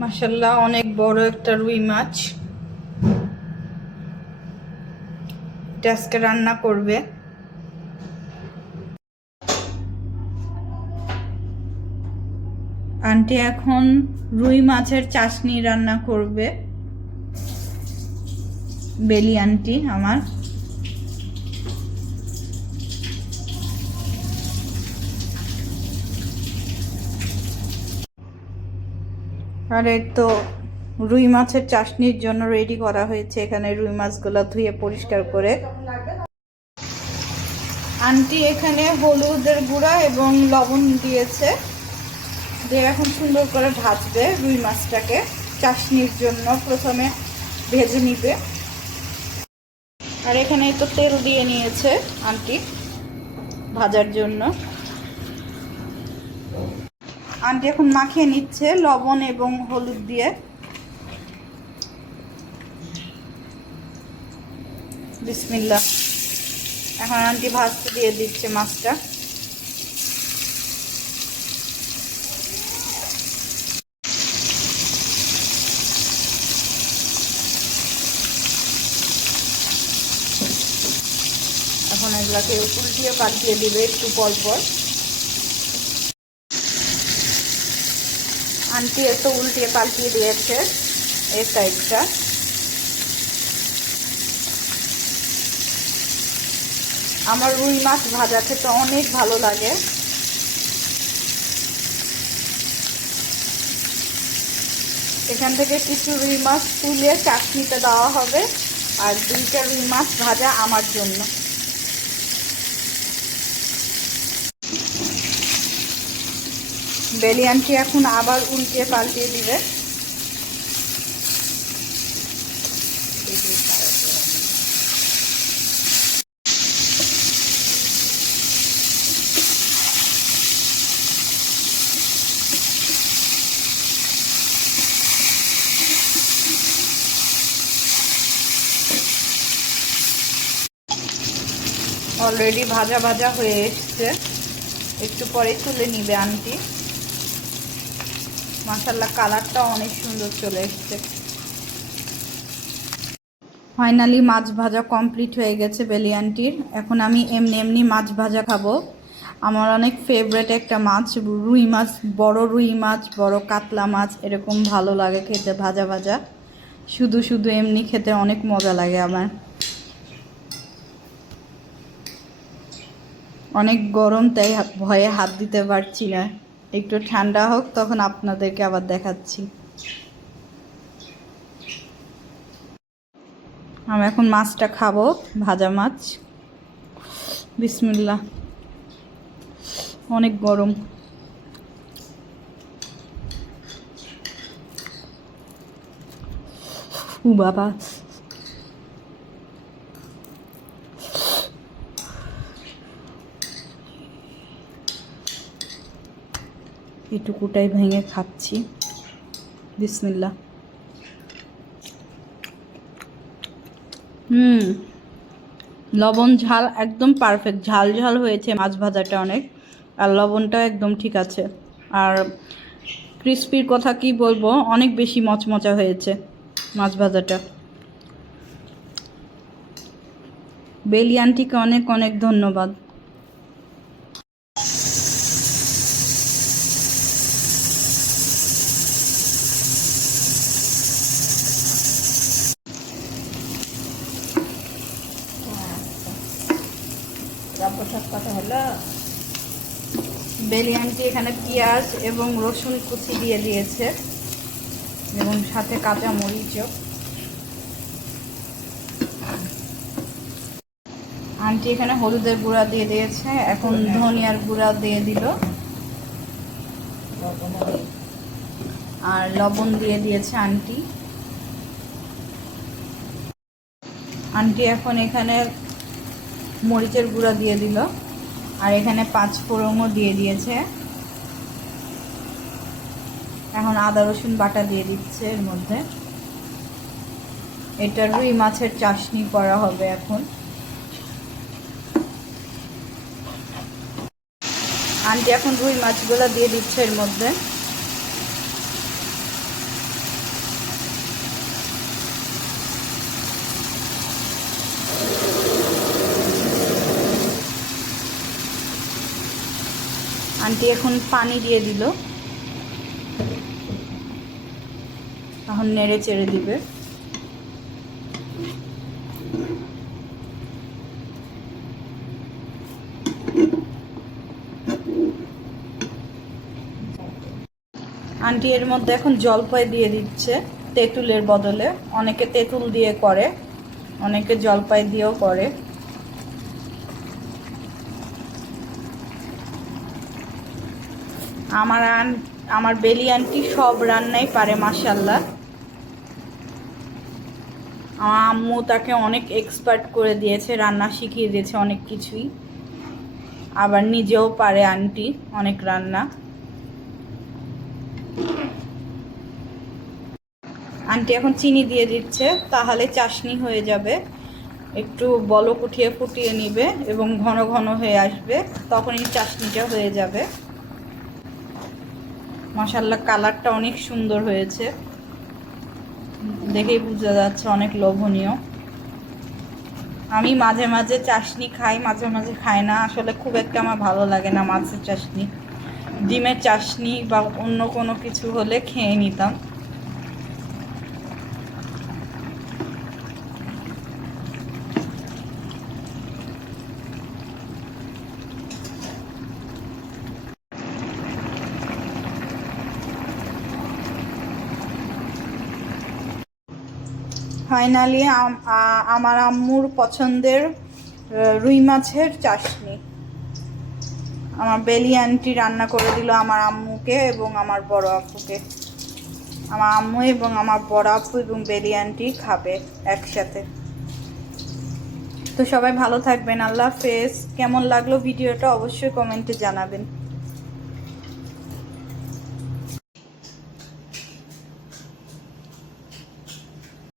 মাশাআল্লাহ, অনেক বড় একটা রুই মাছ। এটা আজকে রান্না করবে। আন্টি এখন রুই মাছের চাশনি রান্না করবে। বেলি আন্টি আমার। আর এই তো রুই মাছের চাশনির জন্য রেডি করা হয়েছে। এখানে রুই মাছগুলো ধুয়ে পরিষ্কার করে আন্টি এখানে হলুদের গুঁড়া এবং লবণ দিয়েছে, দিয়ে এখন সুন্দর করে ভাজবে রুই মাছটাকে। চাশনির জন্য প্রথমে ভেজে নিবে। আর এখানে তো তেল দিয়ে নিয়েছে আন্টি ভাজার জন্য। আন্টি এখন মাখিয়ে নিচ্ছে লবণ এবং হলুদ দিয়ে। বিসমিল্লাহ। এখন আন্টি ভাজতে দিয়ে দিচ্ছে মাছটা। এখন এগুলাকে উল্টিয়ে পাল্টিয়ে দিবে একটু পর পর। আন্টি এত উল্টিয়ে পাল্টিয়ে দিয়েছে এই সাইডটা। আমার রুই মাছ ভাজা খেতে অনেক ভালো লাগে। এখান থেকে কিছু রুই মাছ তুলে চাটনিতে দেওয়া হবে, আর 2টা রুই মাছ ভাজা আমার জন্য। বেলি আন্টি এখন আবার উল্টিয়ে পাল্টিয়ে দিবে। অলরেডি ভাজা ভাজা হয়ে এসছে, একটু পরে তুলে নিবে আন্টি। মাশাআল্লাহ, কালারটা অনেক সুন্দর চলে এসছে। ফাইনালি মাছ ভাজা কমপ্লিট হয়ে গেছে বেলি আন্টির। এখন আমি এমনি এমনি মাছ ভাজা খাবো। আমার অনেক ফেভারিট একটা মাছ রুই মাছ। বড় রুই মাছ, বড় কাতলা মাছ এরকম ভালো লাগে খেতে ভাজা ভাজা। শুধু শুধু এমনি খেতে অনেক মজা লাগে আমার। অনেক গরম, তাই ভয়ে হাত দিতে পারছি না। একটু ঠান্ডা হোক তখন আপনাদেরকে আবার দেখাচ্ছি। আমি এখন মাছটা খাবো, ভাজা মাছ। বিসমিল্লাহ। অনেক গরম। ও বাবা, এটুকুটাই ভেঙে খাচ্ছি। বিসমিল্লাহ। লবণ ঝাল একদম পারফেক্ট, ঝাল ঝাল হয়েছে মাছ ভাজাটা অনেক। আর লবণটাও একদম ঠিক আছে। আর ক্রিস্পির কথা কি বলবো, অনেক বেশি মচমচা হয়েছে মাছ ভাজাটা। বেলি আন্টিকে অনেক অনেক ধন্যবাদ। বেলি আন্টি এখানে পেঁয়াজ এবং রসুন কুচি দিয়ে দিয়েছে, এবং সাথে কাঁচা মরিচও। আন্টি এখানে হলুদের গুঁড়া দিয়ে দিয়েছে, এখন ধনিয়ার গুঁড়া দিয়ে দিল, আর লবণ দিয়ে দিয়েছে আন্টি। আন্টি এখন এখানে মরিচের গুঁড়া দিয়ে দিল, আর এখানে 5 ফোড়নও দিয়ে দিয়েছে। এখন আদা রসুন বাটা দিয়ে দিচ্ছে এর মধ্যে। এটা রুই মাছের চাশনি করা হবে এখন। আন্টি এখন রুই মাছগুলো দিয়ে দিচ্ছে এর মধ্যে। আন্টি এখন পানি দিয়ে দিল, এখন নেড়ে চেড়ে দিবে। আন্টি এর মধ্যে এখন জলপাই দিয়ে দিচ্ছে তেঁতুলের বদলে। অনেকে তেঁতুল দিয়ে করে, অনেকে জলপাই দিয়েও করে। আমার বেলি আন্টি সব রান্নাই পারে মাশাআল্লাহ। আমার আম্মু তাকে অনেক এক্সপার্ট করে দিয়েছে, রান্না শিখিয়ে দিয়েছে অনেক কিছুই। আবার নিজেও পারে আন্টি অনেক রান্না। আন্টি এখন চিনি দিয়ে দিচ্ছে, তাহলে চাশনি হয়ে যাবে। একটু বলক উঠিয়ে ফুটিয়ে নিবে এবং ঘন ঘন হয়ে আসবে, তখনই চাশনিটা হয়ে যাবে। মাশাআল্লাহ কালারটা অনেক সুন্দর হয়েছে, দেখেই বোঝা যাচ্ছে অনেক লোভনীয়। আমি মাঝে মাঝে চাশনি খাই, মাঝে মাঝে খাই না। আসলে খুব একটা আমার ভালো লাগে না মাছের চাশনি। ডিমের চাশনি বা অন্য কোনো কিছু হলে খেয়ে নিতাম। ফাইনালি আমার আম্মুর পছন্দের রুই মাছের চাশনি আমার বেলি আন্টি রান্না করে দিল আমার আম্মুকে এবং আমার বড় আপুকে। আমার আম্মু এবং আমার বড় আপু এবং বেলি আন্টি খাবে একসাথে। তো সবাই ভালো থাকবেন, আল্লাহ হাফেজ। কেমন লাগলো ভিডিওটা অবশ্যই কমেন্টে জানাবেন।